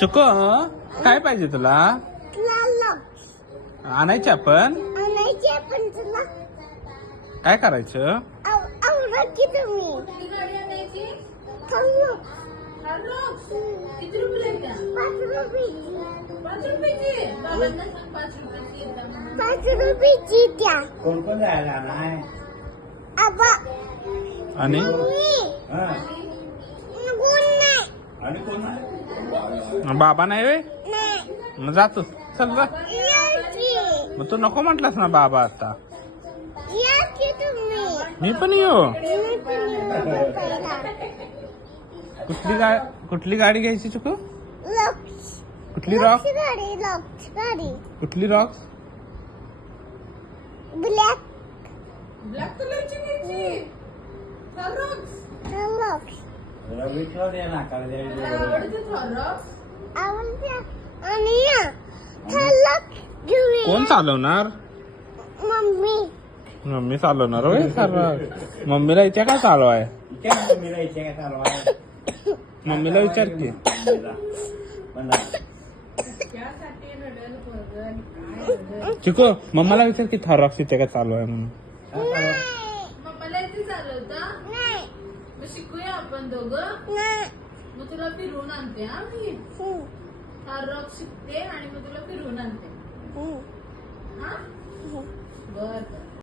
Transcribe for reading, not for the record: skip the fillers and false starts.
चुको काय पाहिजे तुला? आणायचे आपण. काय करायचं? किती रुपये? 5 रुपयाची द्या. कोण कोण जायला नाही आणि आणि कोण नाही बाबा नाही वे मग जातो. चल जा. मग तू नको म्हटलास ना बाबा आता. मी पण येऊ. कुठली गाडी घ्यायची चुकू? कुठली रॉक? कुठली रॉक? ब्लॅक कलरची घ्यायची. रवीला दे ना का आवडते थॉरॉक्स. आणि कोण चालवणार? मम्मी मम्मी चालवणार होय. मम्मीला इथे काय चालू आहे? मम्मीला इथे काय चालू आहे? मम्मीला विचार की. त्यासाठी रडेल पोरगं आणि काय रडेल. चिको मम्माला विचार की थॉरॉक्स इथे काय चालू आहे म्हणून. मम्माला इथे चालवता. मग शिकूया आपण दोघं. मग तुला फिरवून आणते. हा मी थॉरॉक्स शिकते आणि मग तुला फिरवून आणते. हा बर.